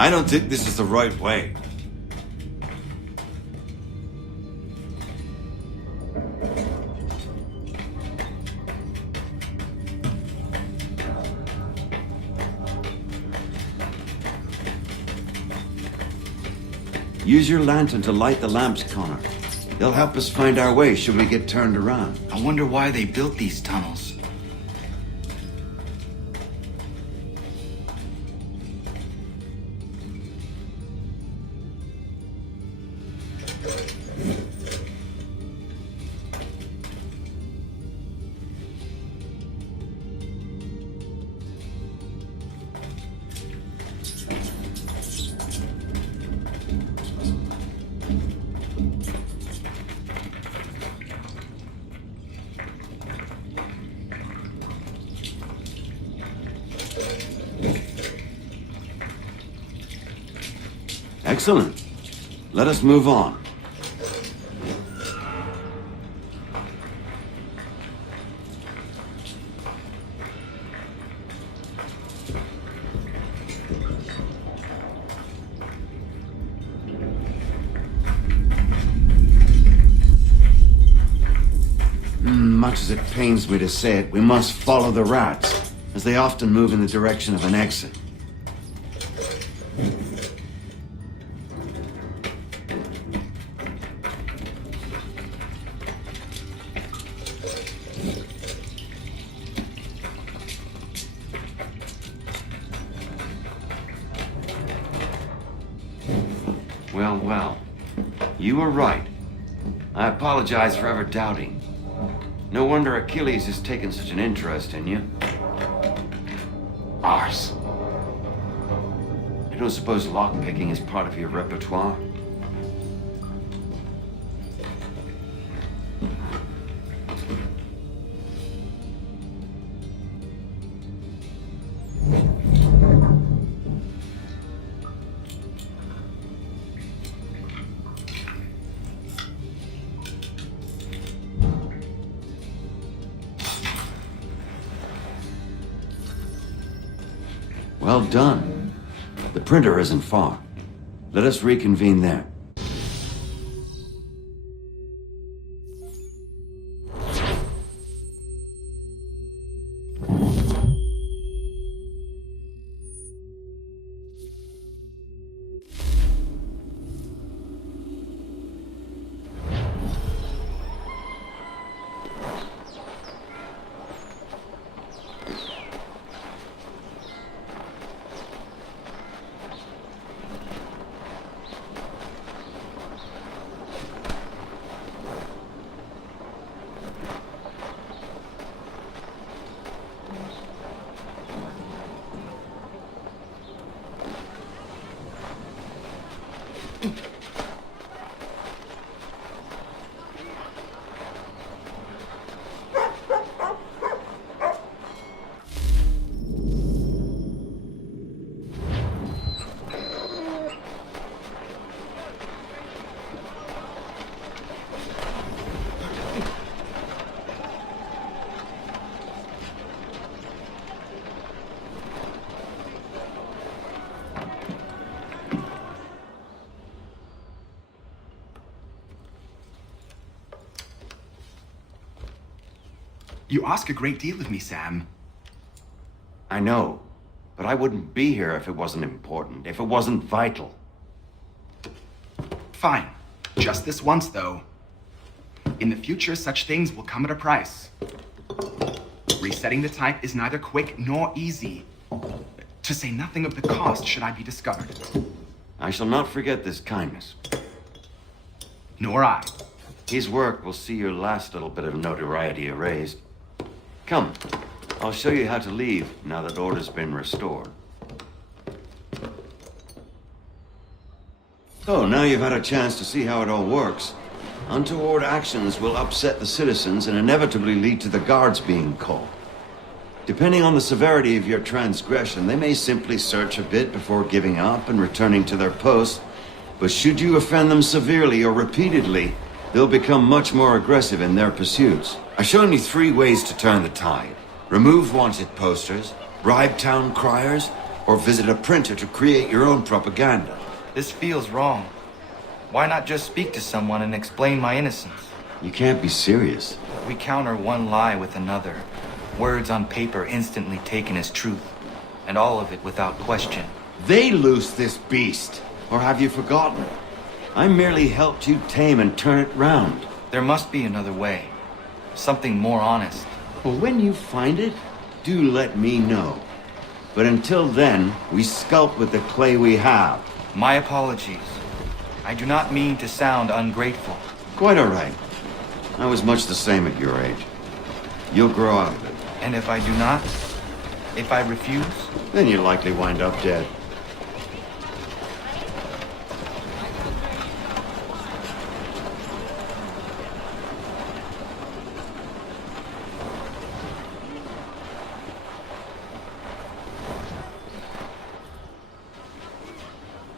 I don't think this is the right way. Use your lantern to light the lamps, Connor. They'll help us find our way should we get turned around. I wonder why they built these tunnels. Excellent. Let us move on. Much as it pains me to say it, we must follow the rats, as they often move in the direction of an exit. Well. You were right. I apologize for ever doubting. No wonder Achilles has taken such an interest in you. Arse. I don't suppose lockpicking is part of your repertoire? Well done. The printer isn't far. Let us reconvene there. You ask a great deal of me, Sam. I know, but I wouldn't be here if it wasn't important, if it wasn't vital. Fine. Just this once, though. In the future, such things will come at a price. Resetting the type is neither quick nor easy. To say nothing of the cost should I be discovered. I shall not forget this kindness. Nor I. His work will see your last little bit of notoriety erased. Come, I'll show you how to leave now that order's been restored. So, now you've had a chance to see how it all works. Untoward actions will upset the citizens and inevitably lead to the guards being called. Depending on the severity of your transgression, they may simply search a bit before giving up and returning to their posts. But should you offend them severely or repeatedly, they'll become much more aggressive in their pursuits. I've shown you 3 ways to turn the tide. Remove wanted posters, bribe town criers, or visit a printer to create your own propaganda. This feels wrong. Why not just speak to someone and explain my innocence? You can't be serious. We counter one lie with another. Words on paper instantly taken as truth. And all of it without question. They loose this beast. Or have you forgotten? I merely helped you tame and turn it round. There must be another way. Something more honest. Well, when you find it, do let me know. But until then, we sculpt with the clay we have. My apologies. I do not mean to sound ungrateful. Quite all right. I was much the same at your age. You'll grow out of it. And if I do not? If I refuse? Then you'll likely wind up dead.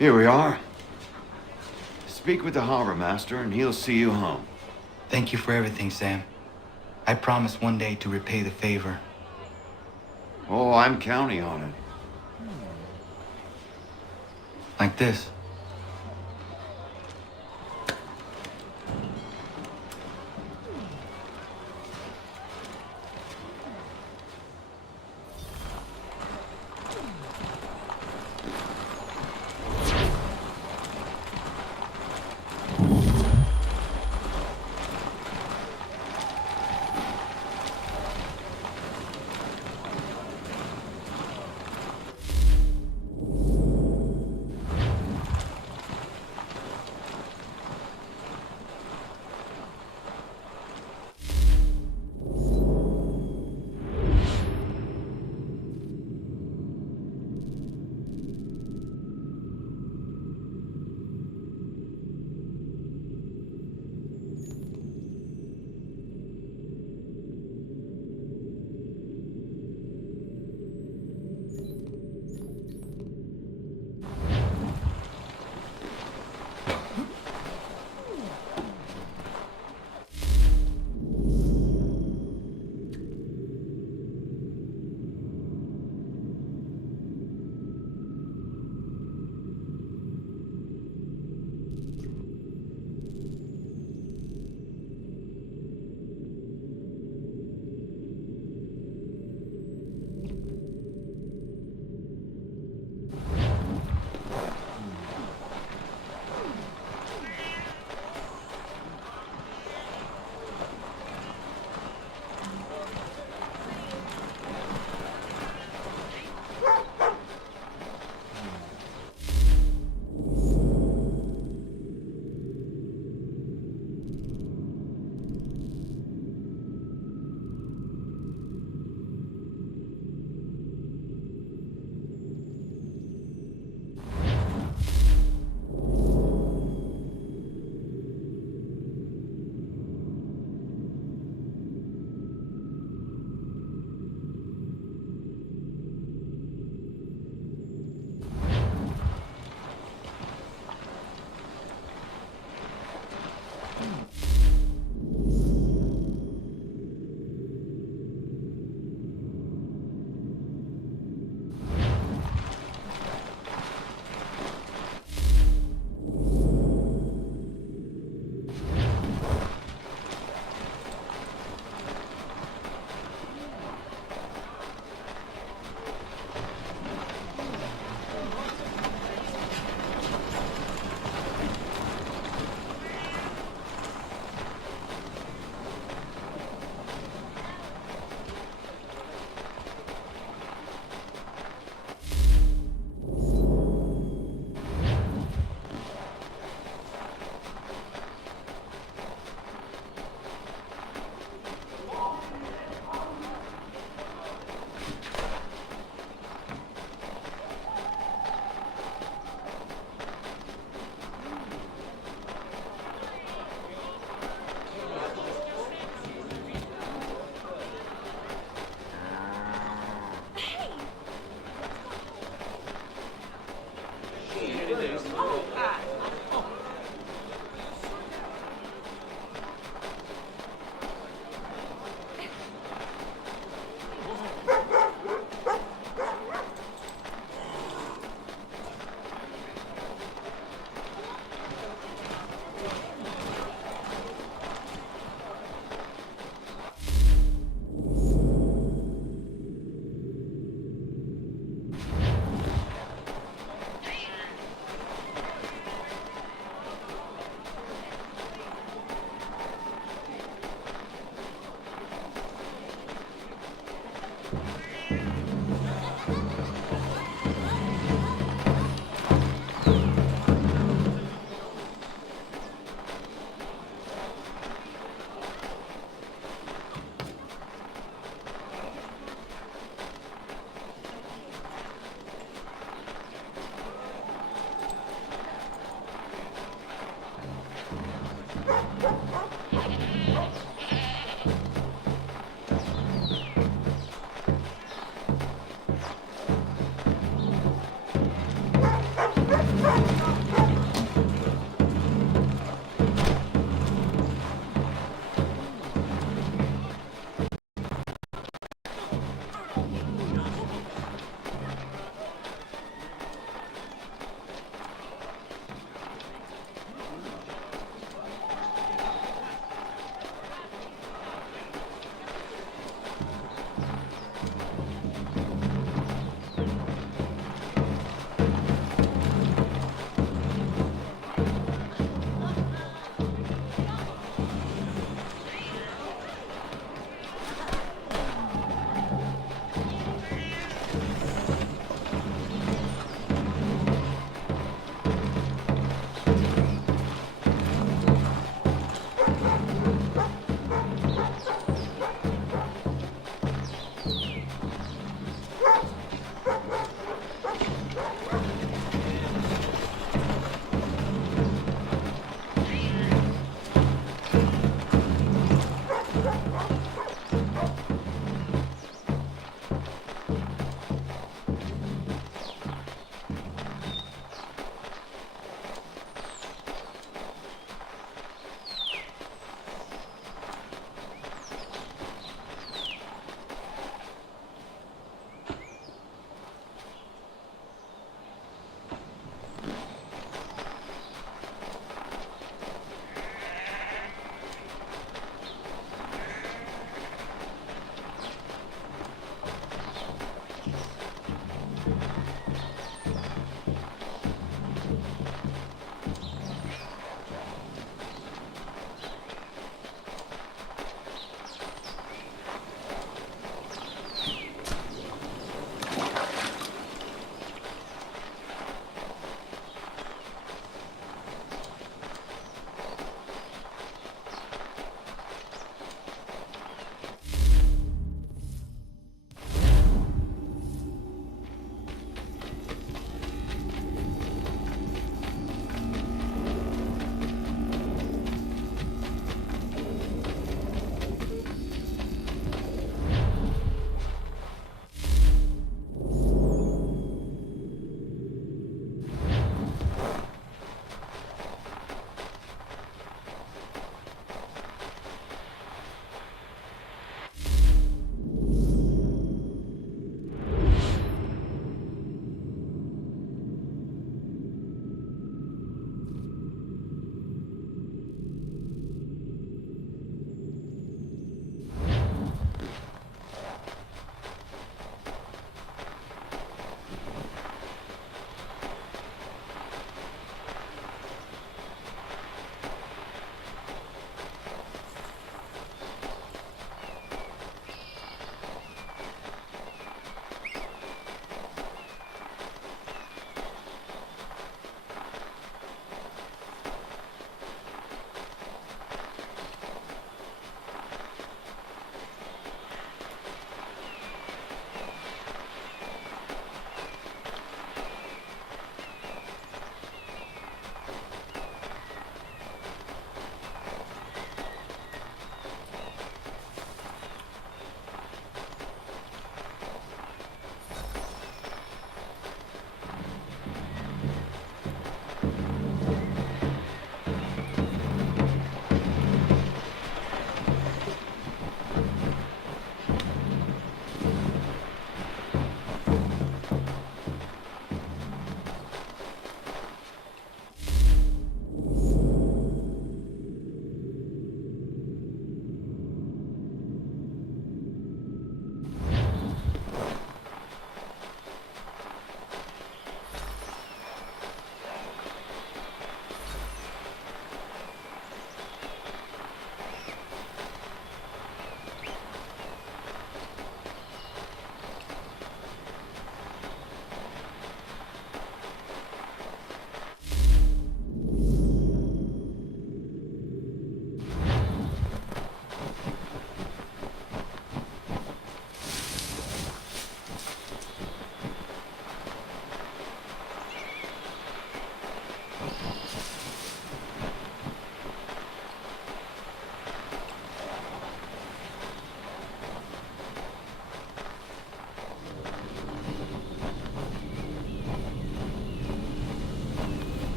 Here we are. Speak with the harbor master and he'll see you home. Thank you for everything, Sam. I promise one day to repay the favor. Oh, I'm counting on it. Like this.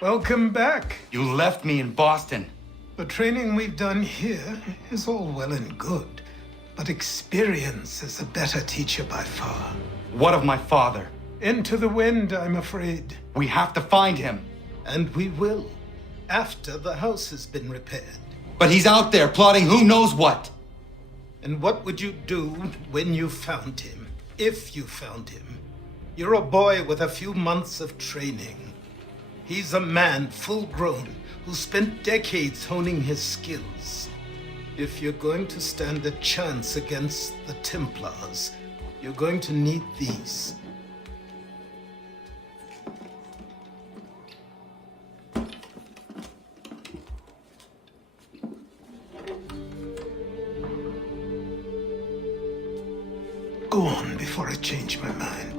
Welcome back. You left me in Boston. The training we've done here is all well and good, but experience is a better teacher by far. What of my father? Into the wind, I'm afraid. We have to find him. And we will, after the house has been repaired. But he's out there plotting who knows what. And what would you do when you found him? If you found him? You're a boy with a few months of training. He's a man, full grown, who spent decades honing his skills. If you're going to stand a chance against the Templars, you're going to need these. Go on before I change my mind.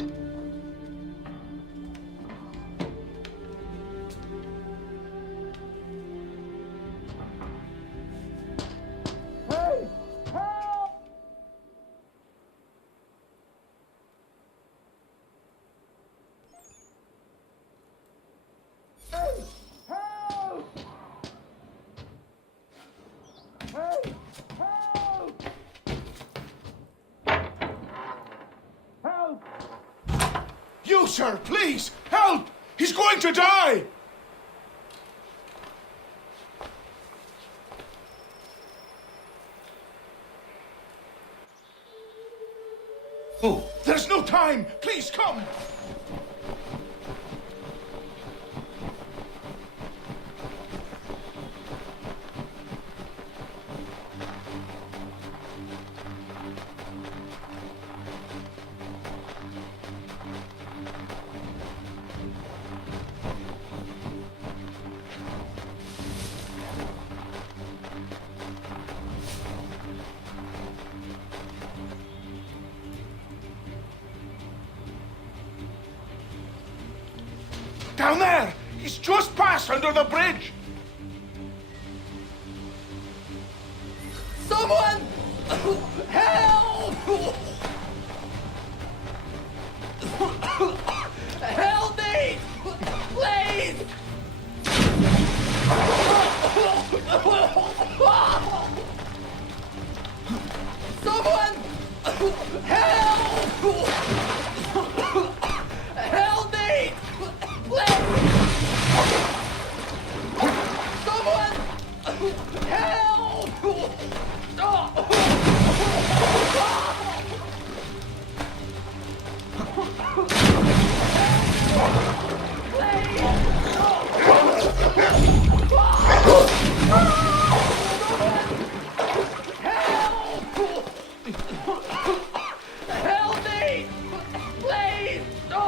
You, sir, please, help! He's going to die! Who? There's no time! Please come! Down there! He's just passed under the bridge! Someone! Help! Help me! Please! Someone! Help! Help me! Please! Someone! Help! Help me! Please! Someone!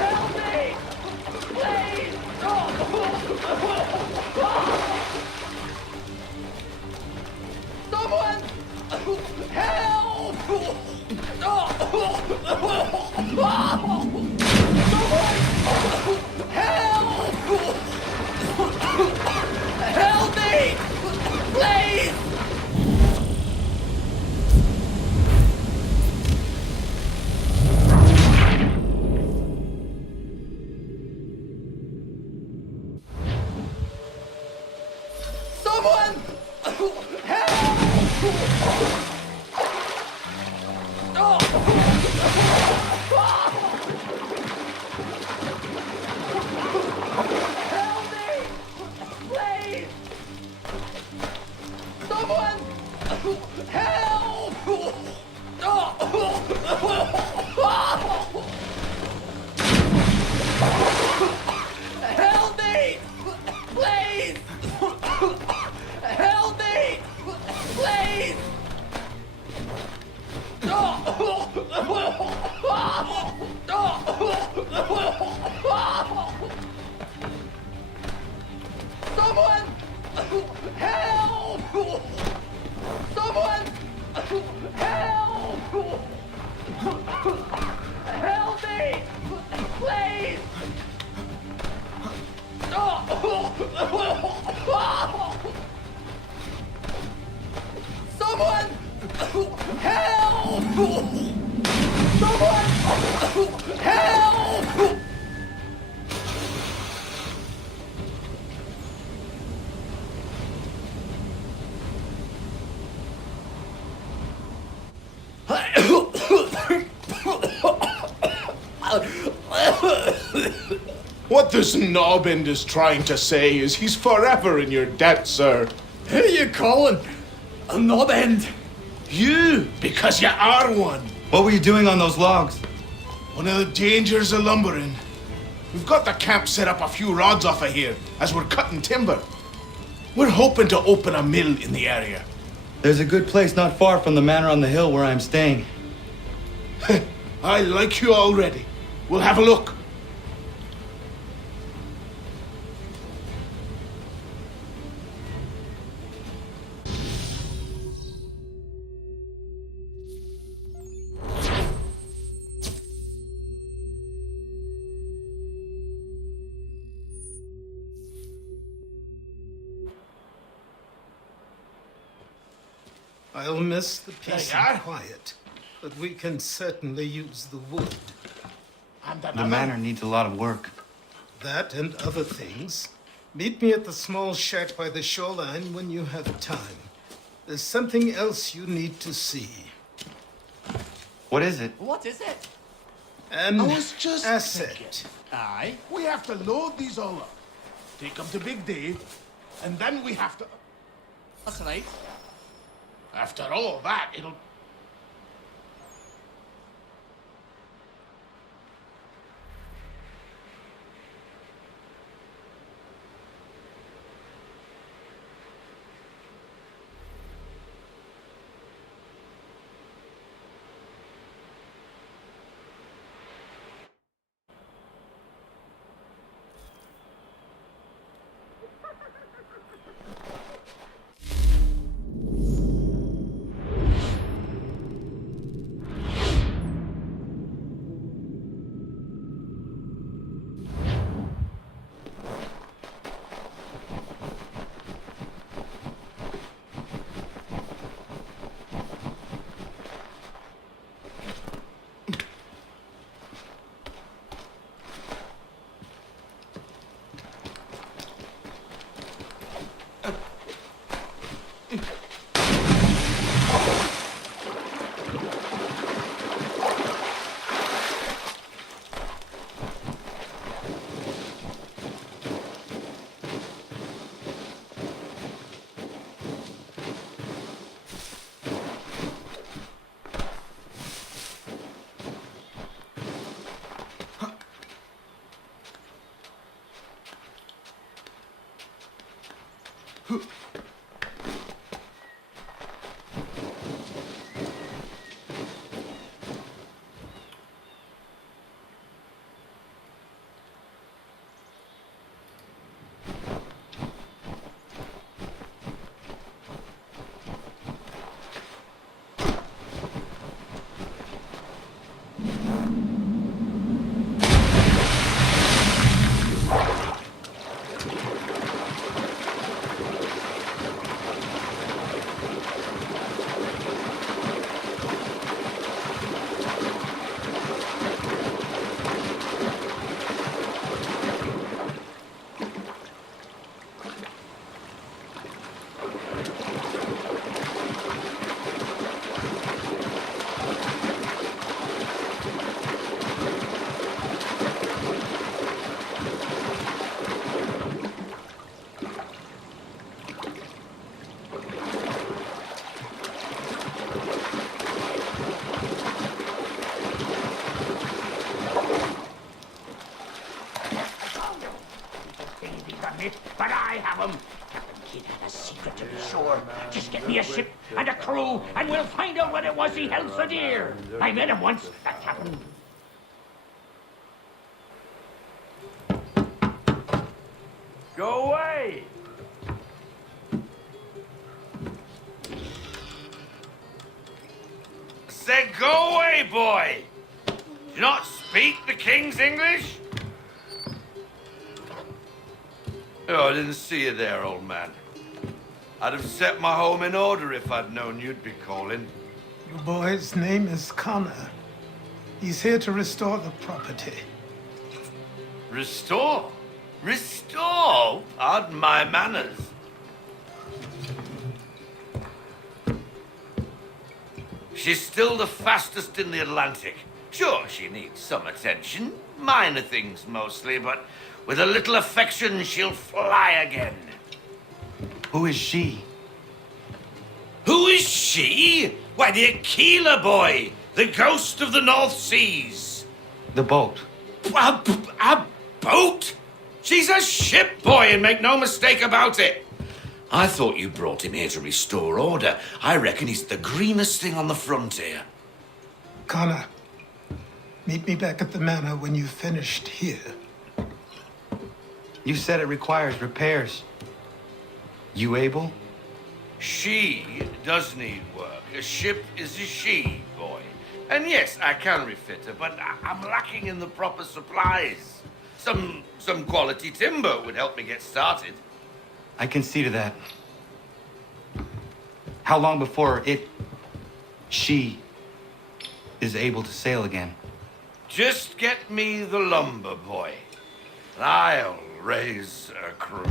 Help me! Please! Someone! Help me! Please! Someone! Help! Help! What this knobbend is trying to say is he's forever in your debt, sir. Who are you calling a knob end? You, because you are one. What were you doing on those logs? One of the dangers of lumbering. We've got the camp set up a few rods off of here as we're cutting timber. We're hoping to open a mill in the area. There's a good place not far from the manor on the hill where I'm staying. I like you already. We'll have a look. I'll miss the peace There you and are. quiet, but we can certainly use the wood. And The manor needs a lot of work. That and other things. Meet me at the small shack by the shoreline when you have time. There's something else you need to see. What is it? What is it? An I was just asset. thinking. Aye. We have to load these all up, take them to Big Dave, and then we have to... That's right. After all that, it'll... But I have 'em. Captain Kidd had a secret to be sure. Just get me a ship and a crew, and we'll find out what it was he held so dear. I met him once, that captain. Go away! I said go away, boy! Do you not speak the King's English? Oh, I didn't see you there, old man. I'd have set my home in order if I'd known you'd be calling. Your boy's name is Connor. He's here to restore the property. Restore? Restore? Pardon my manners. She's still the fastest in the Atlantic. Sure, she needs some attention. Minor things mostly, but with a little affection, she'll fly again. Who is she? Who is she? Why, the Aquila boy, the ghost of the North Seas. The boat. A boat? She's a ship boy, and make no mistake about it. I thought you brought him here to restore order. I reckon he's the greenest thing on the frontier. Connor, meet me back at the manor when you've finished here. You said it requires repairs. You able? She does need work. A ship is a she, boy. And yes, I can refit her, but I'm lacking in the proper supplies. Some quality timber would help me get started. I can see to that. How long before she is able to sail again? Just get me the lumber, boy. And I'll raise a crew.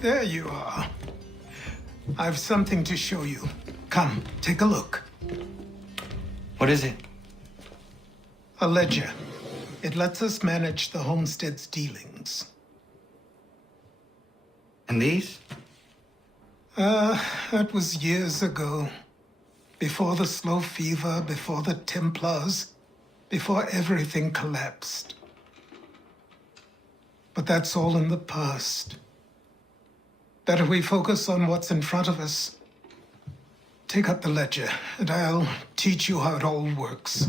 There you are. I've something to show you. Come, take a look. What is it? A ledger. It lets us manage the homestead's dealings. And these? That was years ago. Before the slow fever, before the Templars, before everything collapsed. But that's all in the past. Better we focus on what's in front of us. Take up the ledger, and I'll teach you how it all works.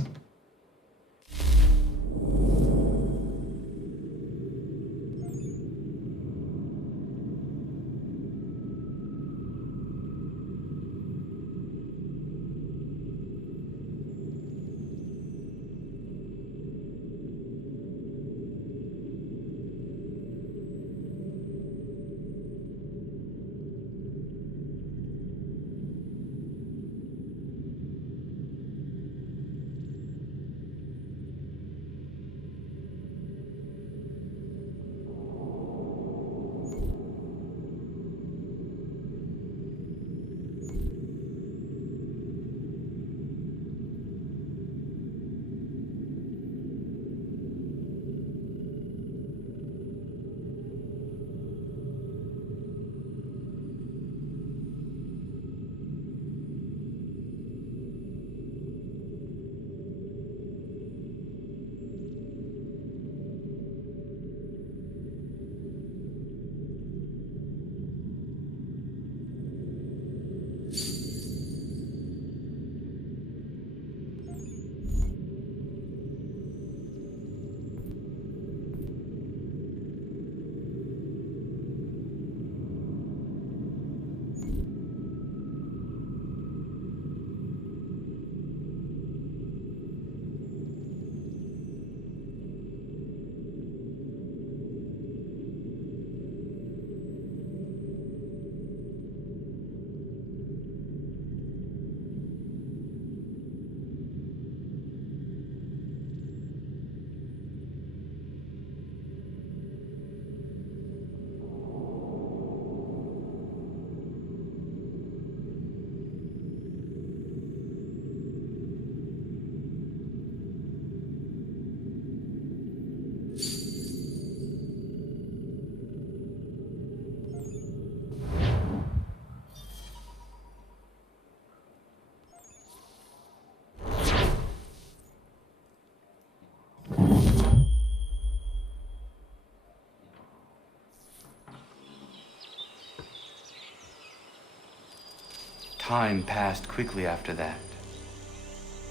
Time passed quickly after that.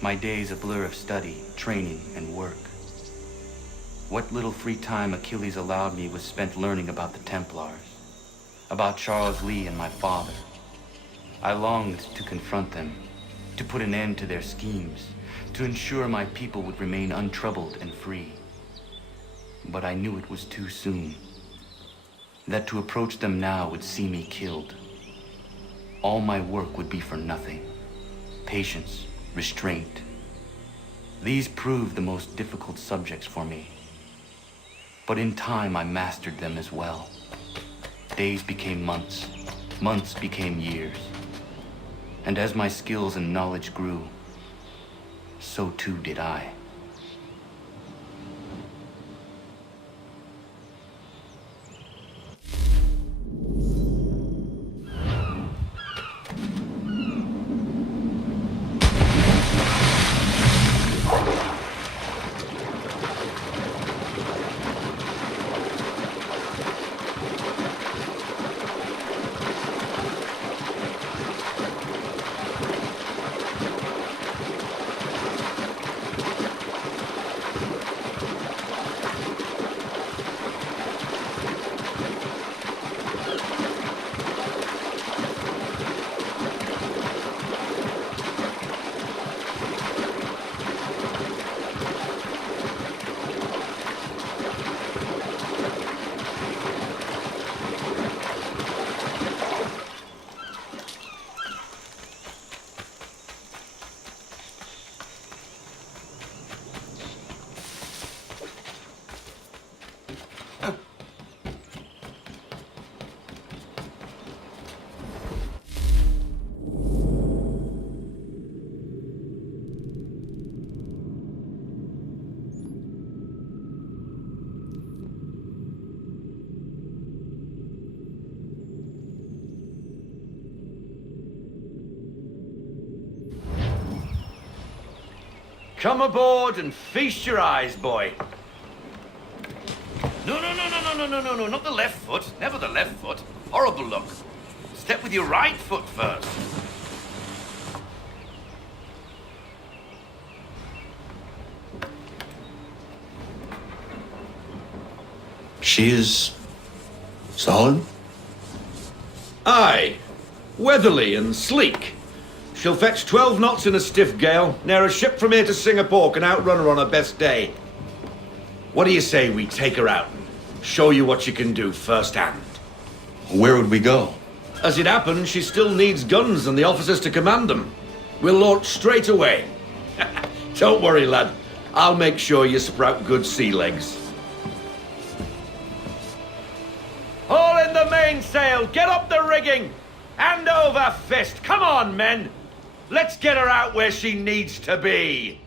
My days a blur of study, training, and work. What little free time Achilles allowed me was spent learning about the Templars, about Charles Lee and my father. I longed to confront them, to put an end to their schemes, to ensure my people would remain untroubled and free. But I knew it was too soon, that to approach them now would see me killed. All my work would be for nothing. Patience, restraint. These proved the most difficult subjects for me. But in time I mastered them as well. Days became months, months became years. And as my skills and knowledge grew, so too did I. Come aboard and feast your eyes, boy. No, not the left foot. Never the left foot. Horrible look. Step with your right foot first. She is solid? Aye. Weatherly and sleek. She'll fetch 12 knots in a stiff gale, ne'er a ship from here to Singapore can outrun her on her best day. What do you say we take her out and show you what she can do firsthand? Where would we go? As it happens, she still needs guns and the officers to command them. We'll launch straight away. Don't worry, lad. I'll make sure you sprout good sea legs. Haul in the mainsail! Get up the rigging! Hand over fist! Come on, men! Let's get her out where she needs to be!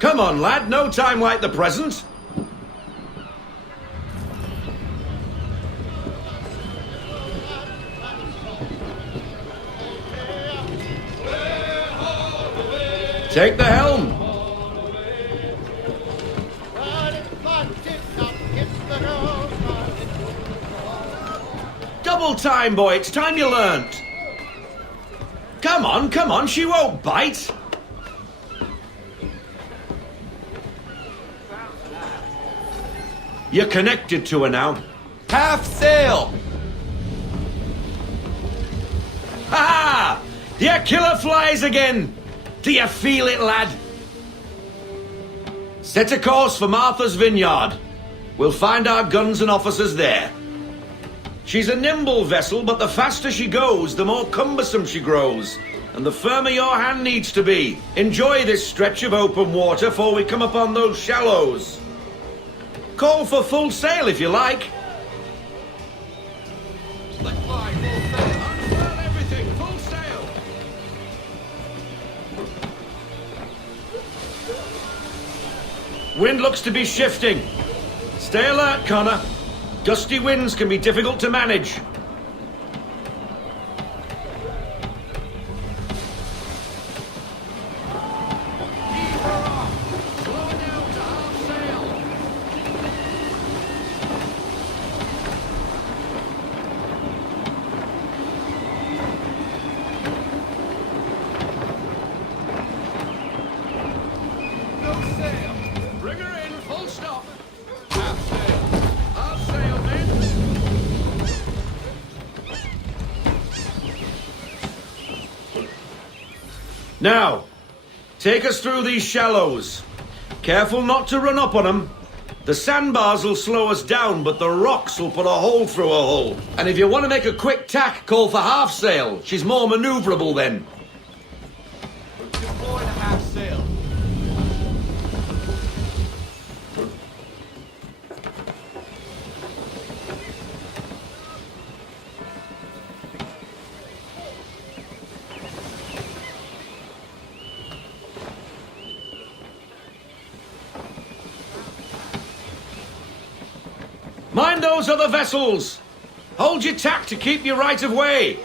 Come on, lad, no time like the present. Take the helm. Double time, boy. It's time you learnt. Come on. She won't bite. You're connected to her now. Half sail! Ha! Your killer flies again. Do you feel it, lad? Set a course for Martha's Vineyard. We'll find our guns and officers there. She's a nimble vessel, but the faster she goes, the more cumbersome she grows. And the firmer your hand needs to be. Enjoy this stretch of open water before we come upon those shallows. Call for full sail if you like. Let fly, full sail. Unfurl everything, full sail. Wind looks to be shifting. Stay alert, Connor. Gusty winds can be difficult to manage. Heave Now, take us through these shallows. Careful not to run up on them. The sandbars will slow us down, but the rocks will put a hole through a hull. And if you want to make a quick tack, call for half sail. She's more maneuverable then. Deploy the half sail. Mind those other vessels! Hold your tack to keep your right of way!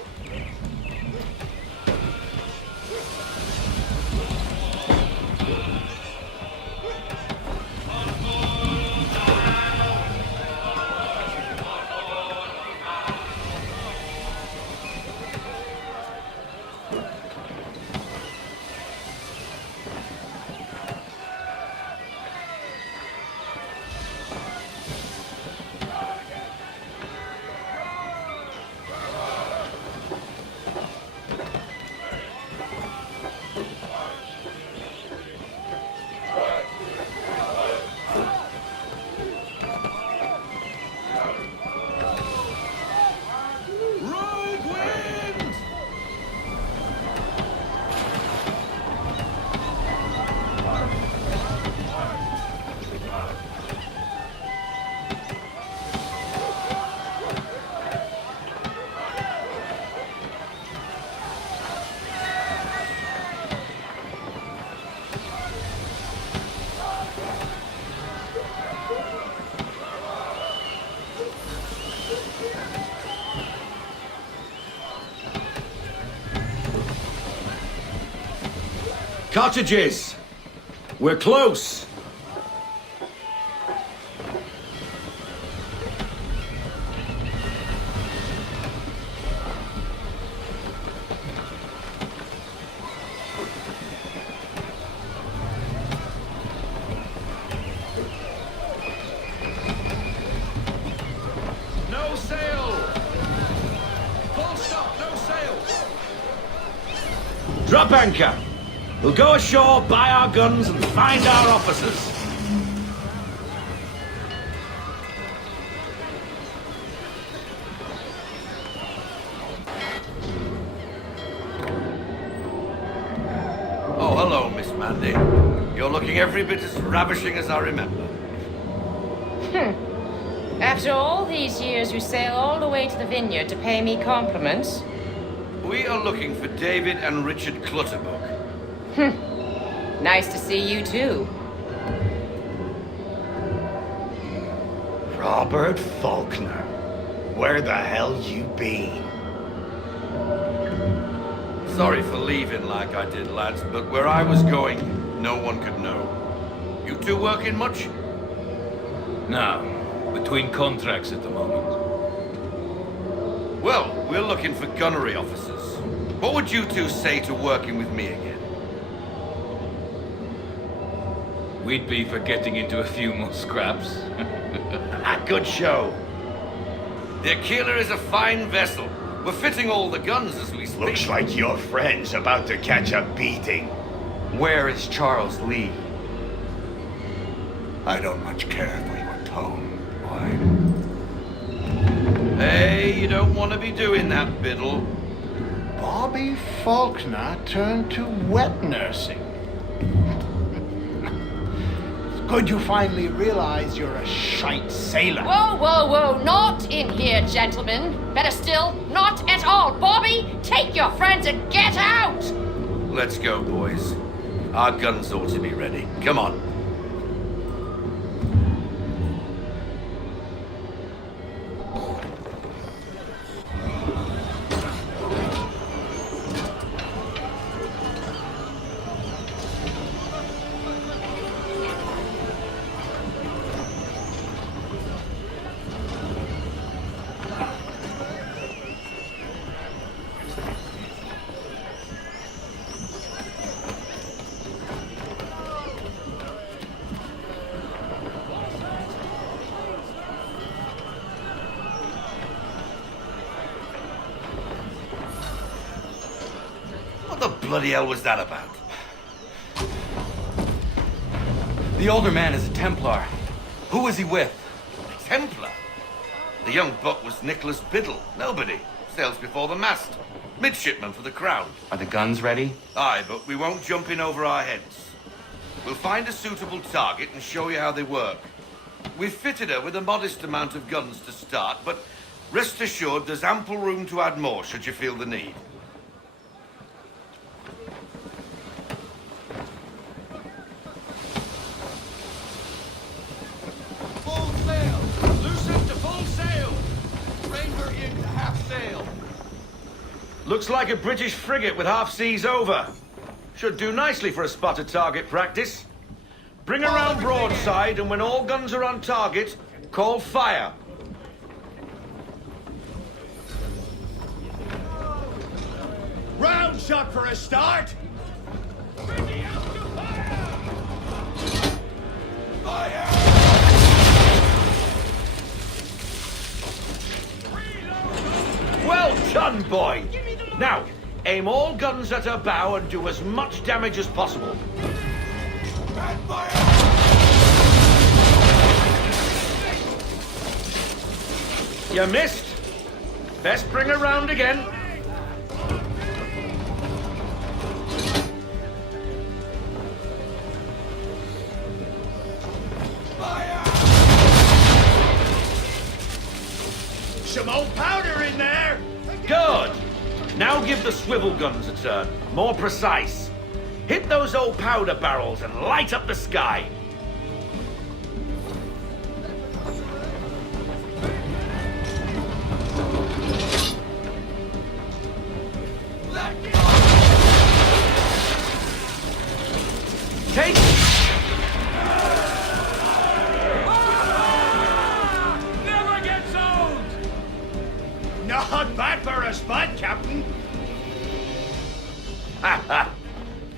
Cottages! We're close! No sail! Full stop, no sail! Drop anchor! We'll go ashore, buy our guns, and find our officers. Oh, hello, Miss Mandy. You're looking every bit as ravishing as I remember. After all these years, you sail all the way to the vineyard to pay me compliments? We are looking for David and Richard Clutterbuck. Nice to see you, too. Robert Faulkner, where the hell you been? Sorry for leaving like I did, lads, but where I was going, no one could know. You two working much? No, between contracts at the moment. Well, we're looking for gunnery officers. What would you two say to working with me again? We'd be for getting into a few more scraps. A good show. The Aquila is a fine vessel. We're fitting all the guns as we speak. Looks like your friend's about to catch a beating. Where is Charles Lee? I don't much care for your tone, boy. Hey, you don't want to be doing that, Biddle. Bobby Faulkner turned to wet nursing. Good you finally realize you're a shite sailor. Whoa, whoa, whoa, not in here, gentlemen. Better still, not at all. Bobby, take your friends and get out! Let's go, boys. Our guns ought to be ready. Come on. What the bloody hell was that about? The older man is a Templar. Who was he with? Templar? The young buck was Nicholas Biddle. Nobody. Sails before the mast. Midshipman for the Crown. Are the guns ready? Aye, but we won't jump in over our heads. We'll find a suitable target and show you how they work. We've fitted her with a modest amount of guns to start, but rest assured there's ample room to add more should you feel the need. Full sail! Loosen to full sail! Rein her in to half sail! Looks like a British frigate with half seas over. Should do nicely for a spotted target practice. Bring her round broadside, and when all guns are on target, call fire. Round shot for a start! Well done, boy! Now, aim all guns at her bow and do as much damage as possible. You missed. Best bring her round again. Some old powder in there! Good. Now give the swivel guns a turn. More precise. Hit those old powder barrels and light up the sky. Take... Never gets old! Not bad for a spud, Captain. Ha ha!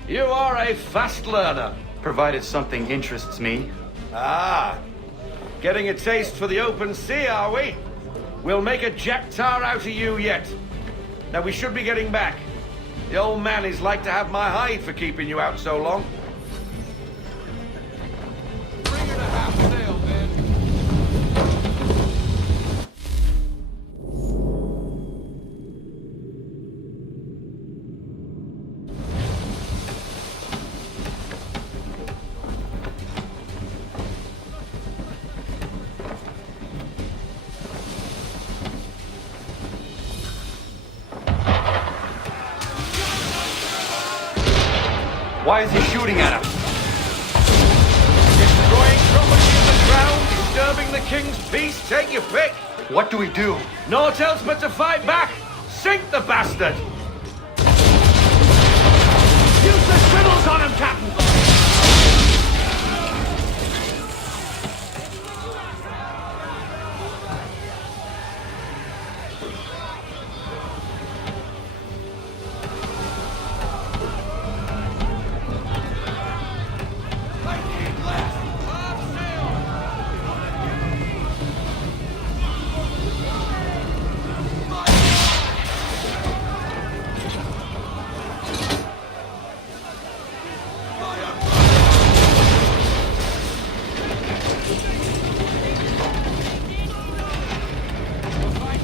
You are a fast learner. Provided something interests me. Ah, getting a taste for the open sea, are we? We'll make a jack tar out of you yet. Now we should be getting back. The old man is like to have my hide for keeping you out so long. Bring her to half sail, Ben. Why is he shooting at us? Destroying property in the ground, disturbing the king's peace, take your pick. What do we do? Naught else but to fight back. Sink the bastard. Use the swivels on him, Captain.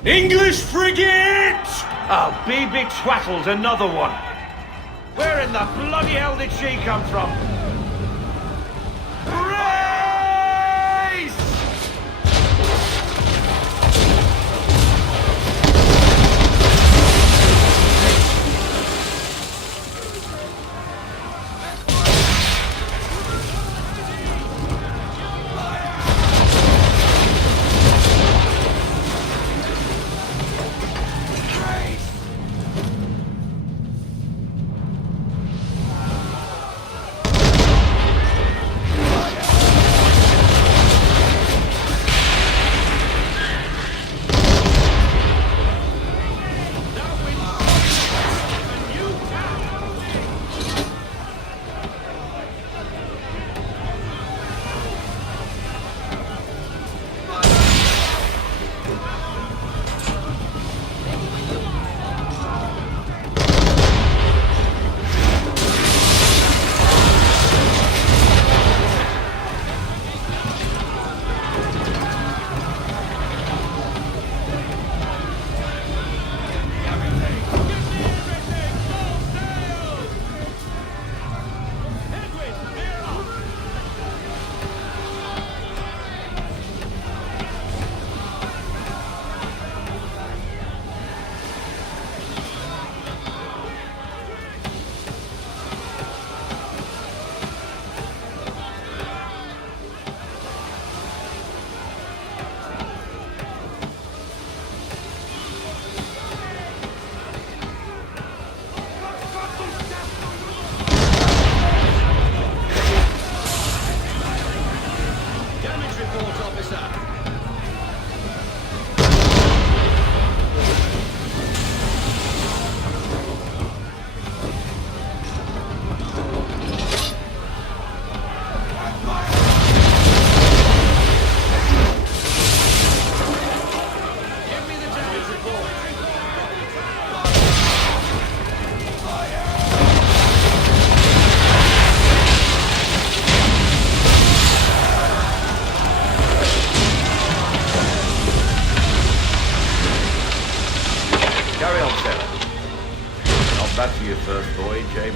English frigate! Oh, BB Twattle's another one. Where in the bloody hell did she come from? Race!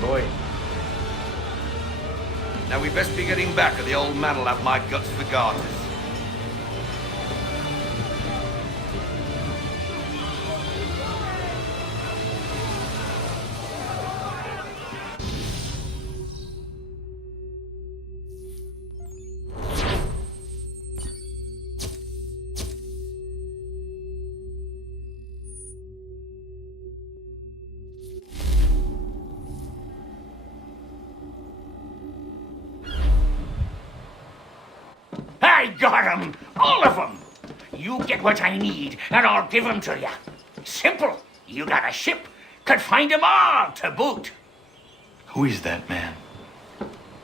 boy. Now we best be getting back, or the old man'll have my guts for garters. I got 'em! All of 'em! You get what I need, and I'll give 'em to you. Simple. You got a ship. Could find 'em all to boot. Who is that man?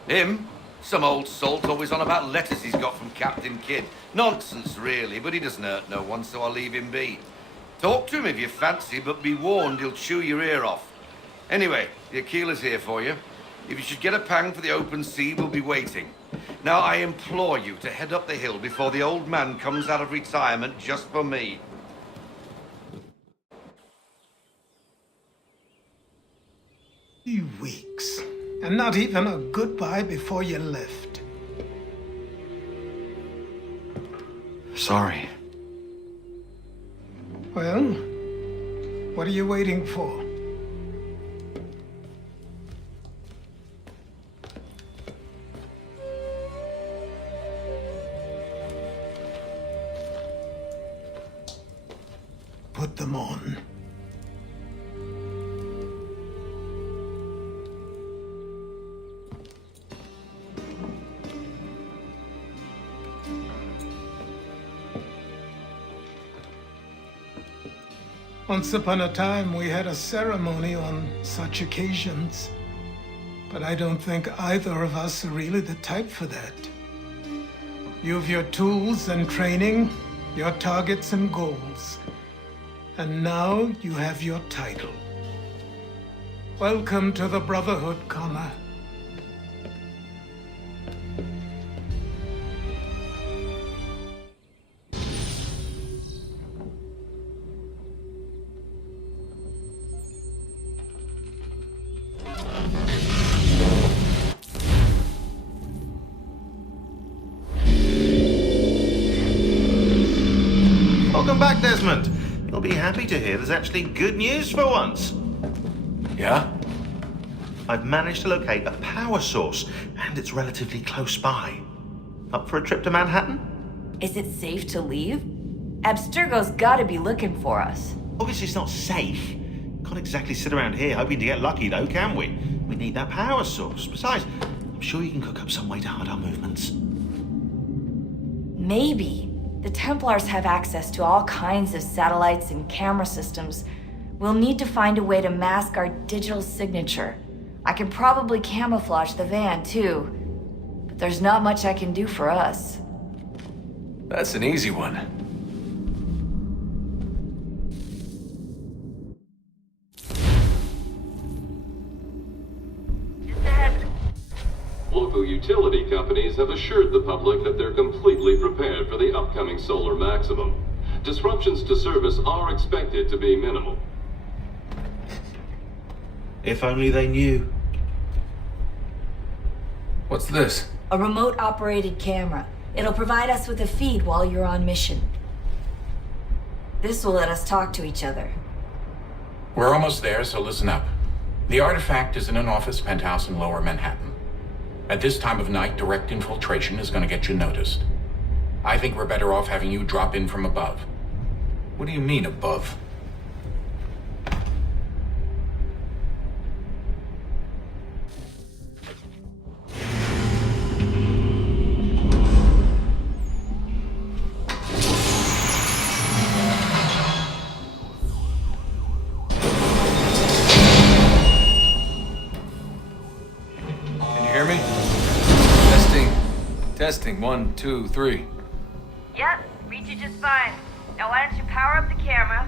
Him? Some old salt always on about letters he's got from Captain Kidd. Nonsense, really, but he doesn't hurt no one, so I'll leave him be. Talk to him if you fancy, but be warned he'll chew your ear off. Anyway, the Aquila's here for you. If you should get a pang for the open sea, we'll be waiting. Now, I implore you to head up the hill before the old man comes out of retirement just for me. 3 weeks, and not even a goodbye before you left. Sorry. Well, what are you waiting for? Put them on. Once upon a time, we had a ceremony on such occasions. But I don't think either of us are really the type for that. You've your tools and training, your targets and goals. And now you have your title. Welcome to the Brotherhood, Connor. Welcome back, Desmond. You'll be happy to hear there's actually good news for once. Yeah? I've managed to locate a power source, and it's relatively close by. Up for a trip to Manhattan? Is it safe to leave? Abstergo's gotta be looking for us. Obviously it's not safe. Can't exactly sit around here hoping to get lucky, though, can we? We need that power source. Besides, I'm sure you can cook up some way to hide our movements. Maybe. The Templars have access to all kinds of satellites and camera systems. We'll need to find a way to mask our digital signature. I can probably camouflage the van, too. But there's not much I can do for us. That's an easy one. Local utility companies have assured the public that they're completely prepared for the upcoming solar maximum. Disruptions to service are expected to be minimal. If only they knew. What's this? A remote-operated camera. It'll provide us with a feed while you're on mission. This will let us talk to each other. We're almost there, so listen up. The artifact is in an office penthouse in Lower Manhattan. At this time of night, direct infiltration is going to get you noticed. I think we're better off having you drop in from above. What do you mean, above? Testing, 1, 2, 3. Yep, reach you just fine. Now why don't you power up the camera,